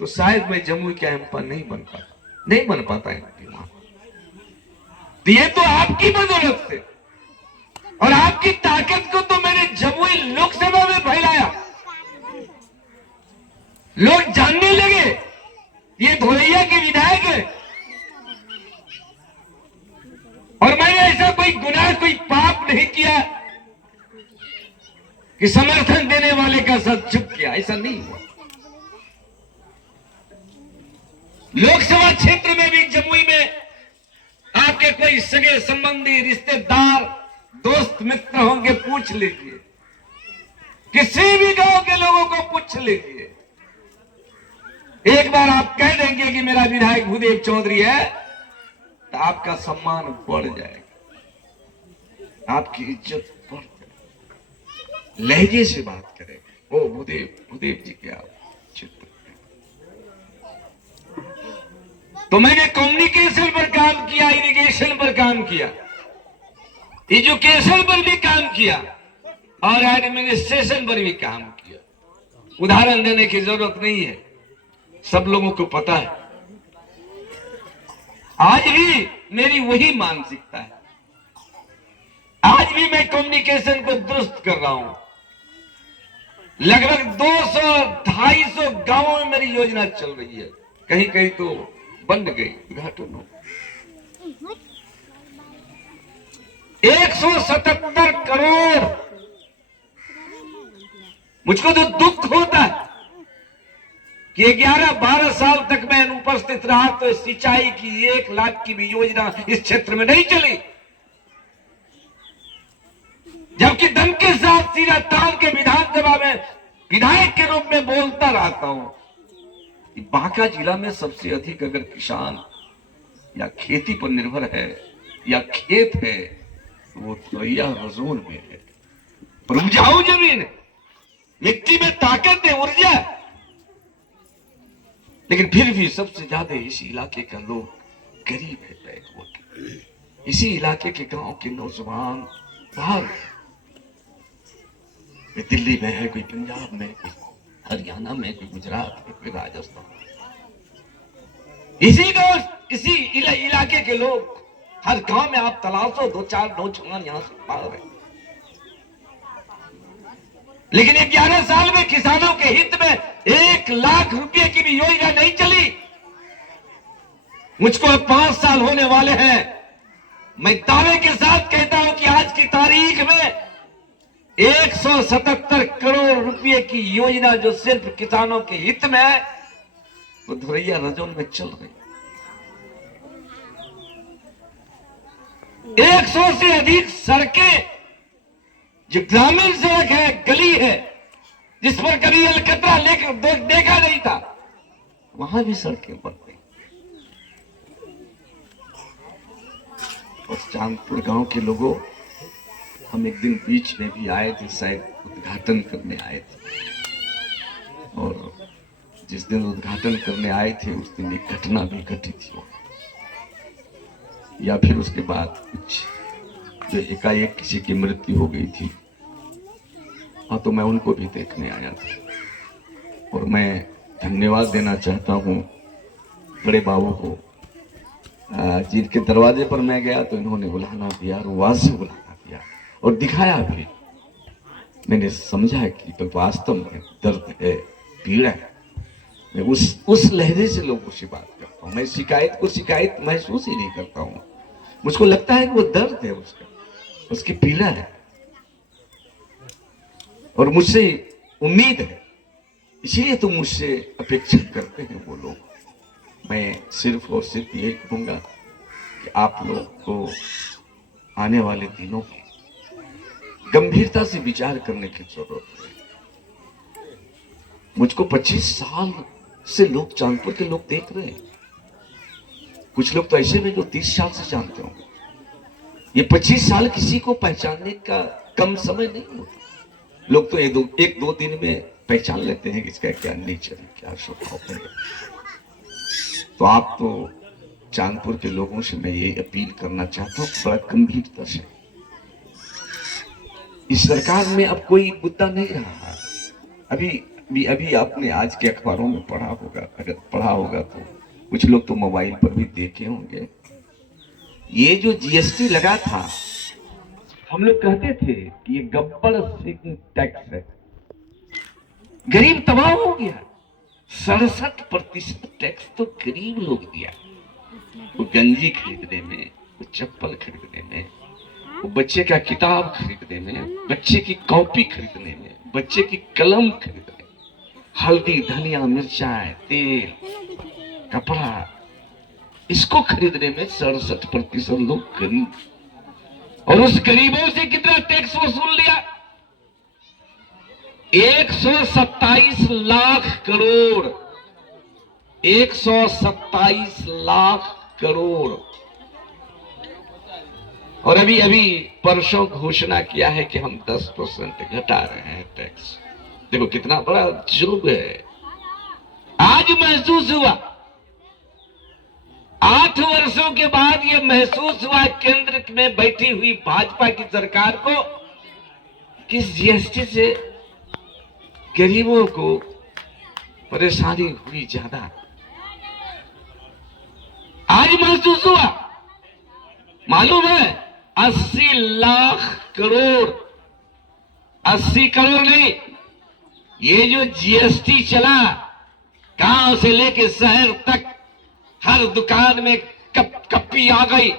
तो शायद मैं जमुई का एमपी नहीं बन पाता एमपी वहां। तो ये तो आपकी बदौलत से और आपकी ताकत को तो मैंने जमुई लोकसभा में फैलाया। लोग जानने लगे ये धोरैया के विधायक है, और मैंने ऐसा कोई गुनाह कोई पाप नहीं किया कि समर्थन देने वाले का साथ चुप किया, ऐसा नहीं हुआ। लोकसभा क्षेत्र में भी जमुई में आपके कोई सगे संबंधी रिश्तेदार दोस्त मित्र होंगे, पूछ लीजिए, किसी भी गांव के लोगों को पूछ लीजिए। एक बार आप कह देंगे कि मेरा विधायक भूदेव चौधरी है, तो आपका सम्मान बढ़ जाएगा, आपकी इज्जत बढ़ जाएगी। लहजे से बात करेंगे, ओ भूदेव जी के आप चित्र। तो मैंने कम्युनिकेशन पर काम किया, इरिगेशन पर काम किया, एजुकेशन पर भी काम किया और एडमिनिस्ट्रेशन पर भी काम किया। उदाहरण देने की जरूरत नहीं है, सब लोगों को पता है। आज भी मेरी वही मानसिकता है, आज भी मैं कम्युनिकेशन को दुरुस्त कर रहा हूं। लगभग 200-250 गांवों में मेरी योजना चल रही है, कहीं कहीं तो बंद गई, उद्घाटन हो। 177 करोड़। मुझको तो दुख होता है कि 11-12 साल तक मैं अनुपस्थित रहा तो सिंचाई की 1 लाख की भी योजना इस क्षेत्र में नहीं चली, जबकि दम के साथ सीधा तान के विधानसभा में विधायक के रूप में बोलता रहता हूं कि बांका जिला में सबसे अधिक अगर किसान या खेती पर निर्भर है या खेत है तो वो धोरैया रजोन में है। पर उपजाऊ जमीन है, मिट्टी में ताकत है, ऊर्जा, लेकिन फिर भी सबसे ज्यादा इस इलाके का लोग गरीब है, बैकवर्ड। इसी इलाके के गांव के नौजवान बाहर, कोई दिल्ली में है, कोई पंजाब में, कोई हरियाणा में, कोई गुजरात में, कोई राजस्थान। इसी इलाके के लोग, हर गांव में आप तलाशो 2-4 नौजवान यहां से बाहर है। लेकिन 11 साल में किसानों के हित में 1 लाख रुपए की भी योजना नहीं चली। मुझको अब 5 साल होने वाले हैं, मैं दावे के साथ कहता हूं कि आज की तारीख में 177 करोड़ रुपए की योजना जो सिर्फ किसानों के हित में है, वो धोरैया रजोन में चल रही। 100 से अधिक सड़कें जो ग्रामीण सड़क है, गली है, जिस पर कभी अलकतरा लेकर देखा नहीं था, वहां भी सड़कें बन गई। और चांदपुर गांव के लोगों, हम एक दिन बीच में भी आए थे, शायद उद्घाटन करने आए थे, और जिस दिन उद्घाटन करने आए थे उस दिन एक घटना भी घटी थी, या फिर उसके बाद कुछ जो एकाएक किसी की मृत्यु हो गई थी। हाँ, तो मैं उनको भी देखने आया था, और मैं धन्यवाद देना चाहता हूँ बड़े बाबू को, जिनके दरवाजे पर मैं गया तो इन्होंने बुलाना दिया, और वाज़ बुलाना दिया और दिखाया भी। मैंने समझा कि तो वास्तव में दर्द है, पीड़ा है। मैं उस लहजे से लोगों से बात करता हूँ। मैं शिकायत को शिकायत महसूस ही नहीं करता हूँ, मुझको लगता है कि वो दर्द है, उसकी पीड़ा है, और मुझसे उम्मीद है, इसीलिए तो मुझसे अपेक्षा करते हैं वो लोग। मैं सिर्फ और सिर्फ ये कहूंगा कि आप लोग को आने वाले दिनों में गंभीरता से विचार करने की जरूरत है। मुझको 25 साल से लोग, चांदपुर के लोग देख रहे हैं। कुछ लोग तो ऐसे भी जो 30 साल से जानते होंगे। ये 25 साल किसी को पहचानने का कम समय नहीं होता। लोग तो एक दो दिन में पहचान लेते हैं कि इसका क्या नेचर है, क्या स्वभाव है। तो आप तो चांदपुर के लोगों से मैं ये अपील करना चाहता हूँ, बड़ा गंभीरता से। इस सरकार में अब कोई मुद्दा नहीं रहा। अभी भी अभी आपने आज के अखबारों में पढ़ा होगा, अगर पढ़ा होगा तो कुछ लोग तो मोबाइल पर भी देखे होंगे। ये जो जीएसटी लगा था, हम लोग कहते थे कि ये गब्बर सिंह टैक्स है, गरीब तबाह हो गया। 67% टैक्स तो गरीब लोग दिया। वो गंजी खरीदने में, वो चप्पल खरीदने में, वो बच्चे का किताब खरीदने में, बच्चे की कॉपी खरीदने में, बच्चे की कलम खरीदने में, हल्दी, धनिया, मिर्चाई, तेल, कपड़ा, इसको खरीदने में 67% लोग गरीब। और उस गरीबों से कितना टैक्स वसूल लिया? 127 लाख करोड़। 127 लाख करोड़। और अभी अभी परसों घोषणा किया है कि हम 10% घटा रहे हैं टैक्स। देखो कितना बड़ा जुर्म है। आज महसूस हुआ, 8 वर्षों के बाद यह महसूस हुआ केंद्र में बैठी हुई भाजपा की सरकार को कि इस जीएसटी से गरीबों को परेशानी हुई ज्यादा। आज महसूस हुआ। मालूम है 80 लाख करोड़, 80 करोड़ नहीं, ये जो जीएसटी चला, गांव से लेके शहर तक हर दुकान में कप्पी आ गई,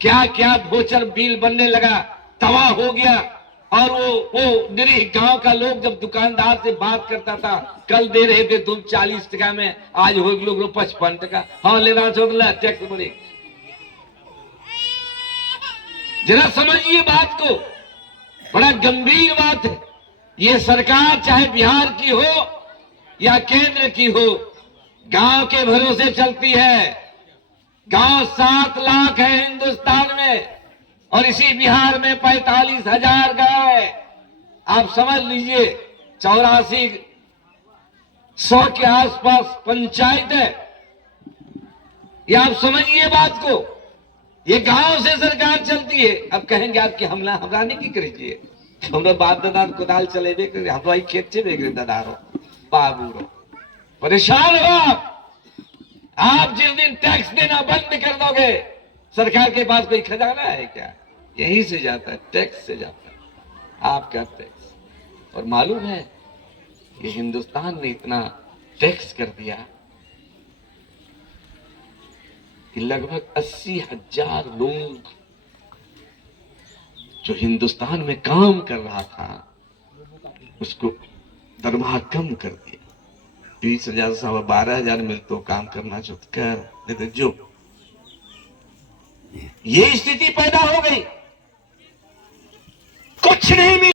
क्या क्या वोचर बिल बनने लगा, तबाह हो गया। और वो निरीह गांव का लोग जब दुकानदार से बात करता था, कल दे रहे थे तुम 40 टका में, आज हो लोग 55 टका। हाँ लेना छोड़ टैक्स बढ़े। जरा समझिए बात को, बड़ा गंभीर बात है। ये सरकार चाहे बिहार की हो या केंद्र की हो, गांव के भरोसे चलती है। गांव 7 लाख है हिंदुस्तान में, और इसी बिहार में 45,000 गांव है। आप समझ लीजिए 8400 के आसपास पंचायत है। ये आप समझिए बात को, ये गांव से सरकार चलती है। अब कहेंगे आपकी हमरानी की करिए, हमरा बाप दादा कोदाल चलेबे करे, हमारी खेत चले गए दादारो बाबू रो, परेशान हो आप जिस दिन टैक्स देना बंद कर दोगे, सरकार के पास कोई खजाना है क्या? यहीं से जाता है, टैक्स से जाता है आपका टैक्स। और मालूम है ये हिंदुस्तान ने इतना टैक्स कर दिया कि लगभग 80,000 लोग जो हिंदुस्तान में काम कर रहा था उसको दरमाहा कम कर दिया। 20,000 से 12,000 मिल तो काम करना जो कर, नहीं तो जो। ये स्थिति पैदा हो गई, कुछ नहीं मिला।